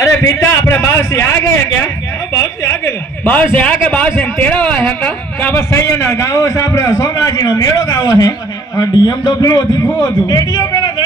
अरे पिता अपने बाप से आ गए क्या? बाप से आगे बाप से आके बाप से तेरा है का क्या बस सही है ना गाँव से अपने सोमनाथ जी नो मेड़ो गाँव है डीएमडब्ल्यू दिखो तू रेडियो पे ना